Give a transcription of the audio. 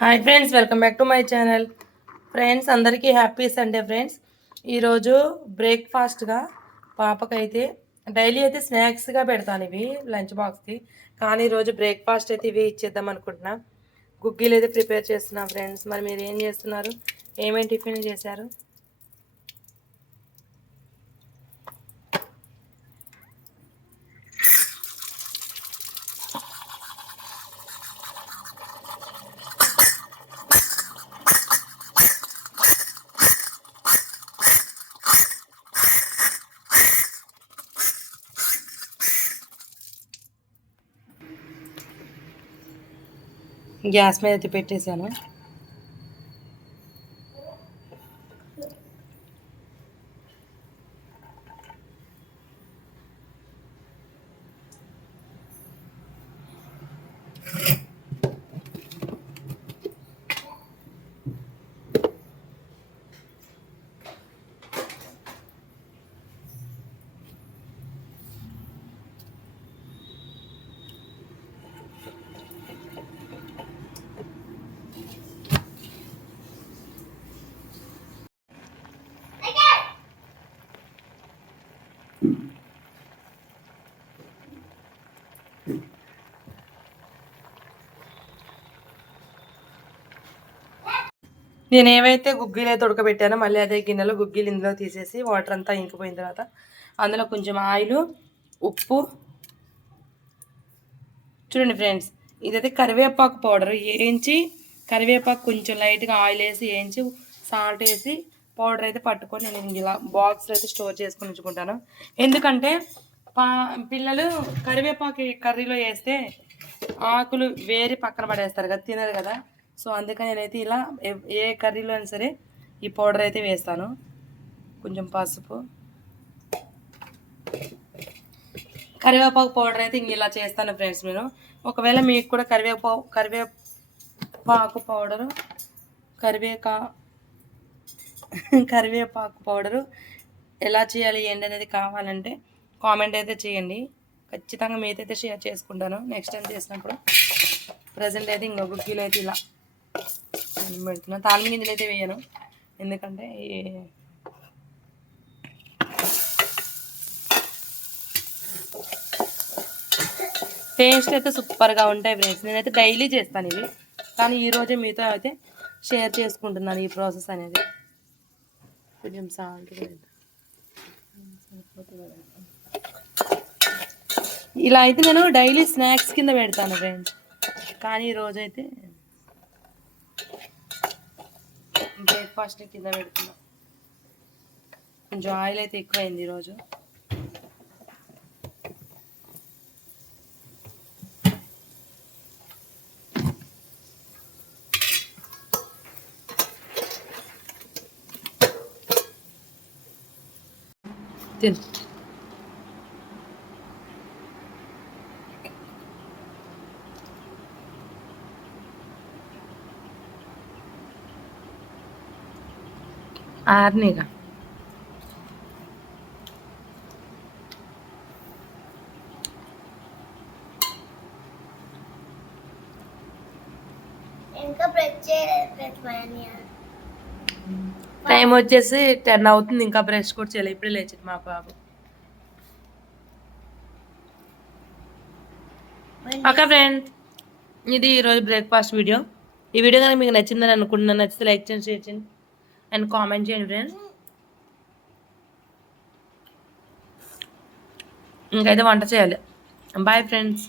Hi friends welcome back to my channel. Friends అందరికీ happy Sunday friends. ఈరోజు బ్రేక్ఫాస్ట్గా పాపకైతే daily అయితే స్నాక్స్గా పెడతాను ఇవి లంచ్ బాక్స్కి. కానీ ఈరోజు బ్రేక్ఫాస్ట్ అయితే ఇవి ఇచ్చేద్దాం అనుకుంటున్నా. గుగ్గీలు అయితే ప్రిపేర్ చేస్తున్నా ఫ్రెండ్స్. మరి మీరు ఏం చేస్తున్నారు? ఏమేమి టిఫిన్ చేశారు? గ్యాస్ మీద అయితే పెట్టేశాను నేను ఏవైతే గుగ్గిలు అయితే ఉడకబెట్టానో మళ్ళీ అదే గిన్నెలో గుగ్గిలు ఇందులో తీసేసి వాటర్ అంతా ఇంకిపోయిన తర్వాత అందులో కొంచెం ఆయిల్ ఉప్పు. చూడండి ఫ్రెండ్స్ ఇదైతే కరివేపాకు పౌడర్ వేయించి కరివేపాకు కొంచెం లైట్గా ఆయిల్ వేసి వేయించి సాల్ట్ వేసి పౌడర్ అయితే పట్టుకొని నేను ఇలా బాక్స్లో అయితే స్టోర్ చేసుకొని ఉంచుకుంటాను. ఎందుకంటే పా పిల్లలు కరివేపాకు కర్రీలో వేస్తే ఆకులు వేరి పక్కన పడేస్తారు కదా తినరు కదా. సో అందుకని నేనైతే ఇలా ఏ- ఏ కర్రీలో అయినా సరే ఈ పౌడర్ అయితే వేస్తాను. కొంచెం పసుపు. కరివేపాకు పౌడర్ అయితే ఇంక ఇలా చేస్తాను ఫ్రెండ్స్ నేను ఒకవేళ మీకు కూడా కరివేపాకు కరివేపాకు పౌడరు కరివేకా కరివేపాకు పౌడరు ఎలా చేయాలి ఏంటి అనేది కావాలంటే కామెంట్ అయితే చేయండి. ఖచ్చితంగా మీతో అయితే షేర్ చేసుకుంటాను. నెక్స్ట్ టైం చేసినప్పుడు ప్రజెంట్ అయితే ఇంకొక గుగ్గిలు అయితే ఇలా పెడుతున్నా. తాలిమి గింజలు అయితే వేయను. ఎందుకంటే టేస్ట్ అయితే సూపర్గా ఉంటాయి ఫ్రెండ్స్. నేనైతే డైలీ చేస్తాను ఇవి. కానీ ఈరోజు మీతో అయితే షేర్ చేసుకుంటున్నాను ఈ ప్రాసెస్ అనేది. కొంచెం సాల్ట్ ఇలా అయితే నేను డైలీ స్నాక్స్ కింద పెడతాను ఫ్రెండ్స్. కానీ ఈ బ్రేక్ఫాస్ట్ కింద పెడుతున్నా. కొంచెం ఆయిల్ అయితే ఎక్కువైంది ఈరోజు. తిను. ఆర్నిగా. టైం వచ్చేసి టెన్ అవుతుంది ఇంకా బ్రష్ కూడా చేయలేదు ఇప్పుడే లేచింది మా బాబు. ఓకే ఫ్రెండ్ ఇది ఈరోజు బ్రేక్ఫాస్ట్ వీడియో ఈ వీడియో కనుక మీకు నచ్చిందని అనుకుంటున్నాను నచ్చితే లైక్ చేయండి షేర్ చేయండి. అండ్ కామెంట్ చేయండి ఫ్రెండ్స్ ఇంకైతే వంట చేయాలి. Bye friends